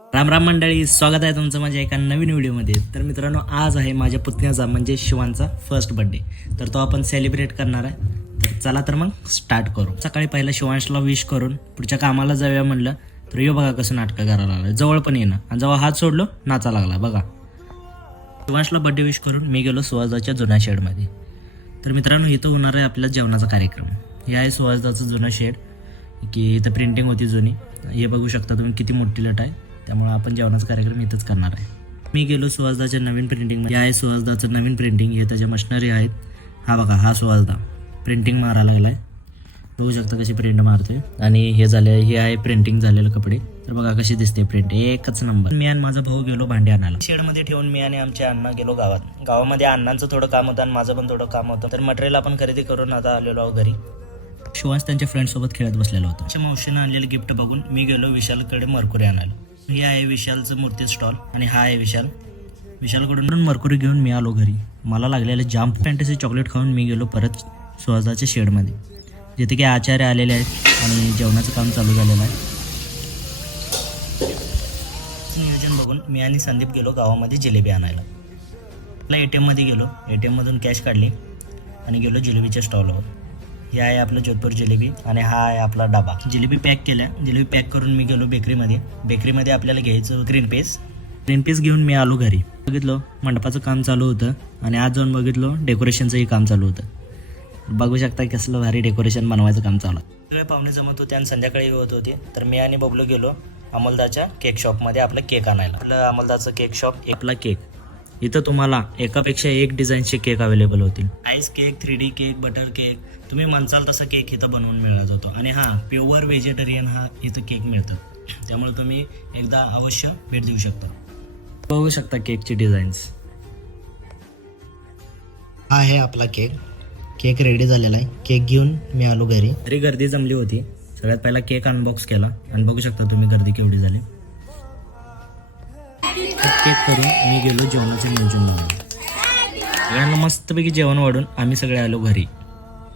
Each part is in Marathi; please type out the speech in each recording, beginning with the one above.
राम राम मंडळी स्वागत आहे तुमचं माझ्या एका नवीन व्हिडिओमध्ये. तर मित्रांनो आज आहे माझ्या पुतण्याचा म्हणजे शिवांचा फर्स्ट बड्डे तर तो आपण सेलिब्रेट करणार आहे. तर चला तर मग स्टार्ट करू. सकाळी पहिला शिवांशला विश करून पुढच्या कामाला जाऊया म्हणलं तर यो बघा कसं नाटकं करायला लागलं. जवळ पण येणं. आणि जवळ हात सोडलो नाचा लागला. बघा. शिवांशला बड्डे विश करून मी गेलो सुहासदाच्या जुन्या शेडमध्ये तर मित्रांनो इथं होणार आहे आपल्या जेवणाचा कार्यक्रम. हे आहे सुहासदाचं जुनं शेड की इथं प्रिंटिंग होती जुनी. हे बघू शकता तुम्ही किती मोठी लट आहे. त्यामुळे आपण जेवणाचा कार्यक्रम इथंच करणार आहे. मी गेलो सुहासदाच्या नवीन प्रिंटिंगमध्ये हे आहे सुहासदाचं नवीन प्रिंटिंग हे त्याच्या मशनरी आहेत. हा बघा हा सुहासदा. प्रिंटिंग मारायला लागला आहे बघू शकता कशी प्रिंट मारतोय. आणि हे झाले हे आहे प्रिंटिंग झालेलं कपडे. तर बघा कशी दिसते प्रिंट एकच नंबर मी आणि माझा भाऊ गेलो भांडे आणायला. शेडमध्ये ठेवून मी आणि आमच्या अण्णा गेलो गावात. गावामध्ये अण्णांचं थोडं काम होतं आणि माझं पण थोडं काम होतं. तर मटेरियल आपण खरेदी करून आता आलेलो आहोत घरी. शिवांश त्यांच्या फ्रेंडसोबत खेळत बसलेला होता. मावशीनं आणलेलं गिफ्ट बघून मी गेलो विशालकडे मरकुरी आणायला. हे आहे विशालचं मूर्ती स्टॉल आणि हा आहे विशाल. विशालकडून मरकुरी घेऊन मी आलो घरी. मला लागलेलं जाम फॅन्टसी चॉकलेट खाऊन मी गेलो परत सुहासाच्या शेडमध्ये. जिथे काही आचार्य आलेले आहेत आणि जेवणाचं काम चालू झालेलं आहे. नियोजन बघून मी आणि संदीप गेलो गावामध्ये जिलेबी आणायला. आपला ए टी एममध्ये गेलो. ए टी एममधून कॅश काढली आणि गेलो जिलेबीच्या स्टॉलवर हे आहे आपलं जोधपूर जिलेबी आणि हा आहे आपला डबा. जिलेबी पॅक केल्या. जिलेबी पॅक करून मी गेलो बेकरीमध्ये. बेकरीमध्ये आपल्याला घ्यायचं ग्रीन पीस. ग्रीन पेस घेऊन मी आलो घरी. बघितलं मंडपाचं काम चालू होतं आणि आज जाऊन बघितलो डेकोरेशनचंही काम चालू होतं. बघू शकता कसलं भारी डेकोरेशन बनवायचं काम चालू सगळे पाहुणे जमत होते आणि संध्याकाळी होत होते. तर मी आणि बबलू गेलो अमोलदाच्या केक शॉपमध्ये आपलं केक आणायला. आपलं अमोलदाचं केक शॉप आपला केक. इथं तुम्हाला एकापेक्षा एक डिझाईनचे केक अवेलेबल होतील. Ice cake three D cake butter cake तुम्ही म्हणसाल तसा केक इथं बनवून मिळला जातो आणि हां प्युअर व्हेजिटेरियन हा इथं केक मिळतो. त्यामुळे तुम्ही एकदा अवश्य भेट देऊ शकता. बघू शकता केकची डिझाईन्स. हा आहे आपला केक. केक रेडी झालेला आहे. केक घेऊन मी आलो घरी. घरी गर्दी जमली होती. सगळ्यात पहिला केक अनबॉक्स केला. आणि बघू शकता तुम्ही गर्दी केवढी झाली. केक करून मी गेलो जेवणाचे मंजून म्हणून. सगळ्यांना मस्तपैकी जेवण वाढून आम्ही सगळे आलो घरी.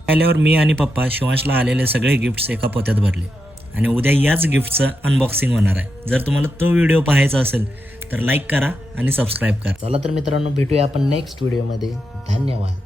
आल्यावर मी आणि पप्पा शिवांशला आलेले सगळे गिफ्ट्स एका पोत्यात भरले. आणि उद्या याच गिफ्टचं अनबॉक्सिंग होणार आहे. जर तुम्हाला तो व्हिडिओ पाहायचा असेल तर लाईक करा आणि सबस्क्राईब करा. चला तर मित्रांनो भेटूया आपण नेक्स्ट व्हिडिओमध्ये धन्यवाद.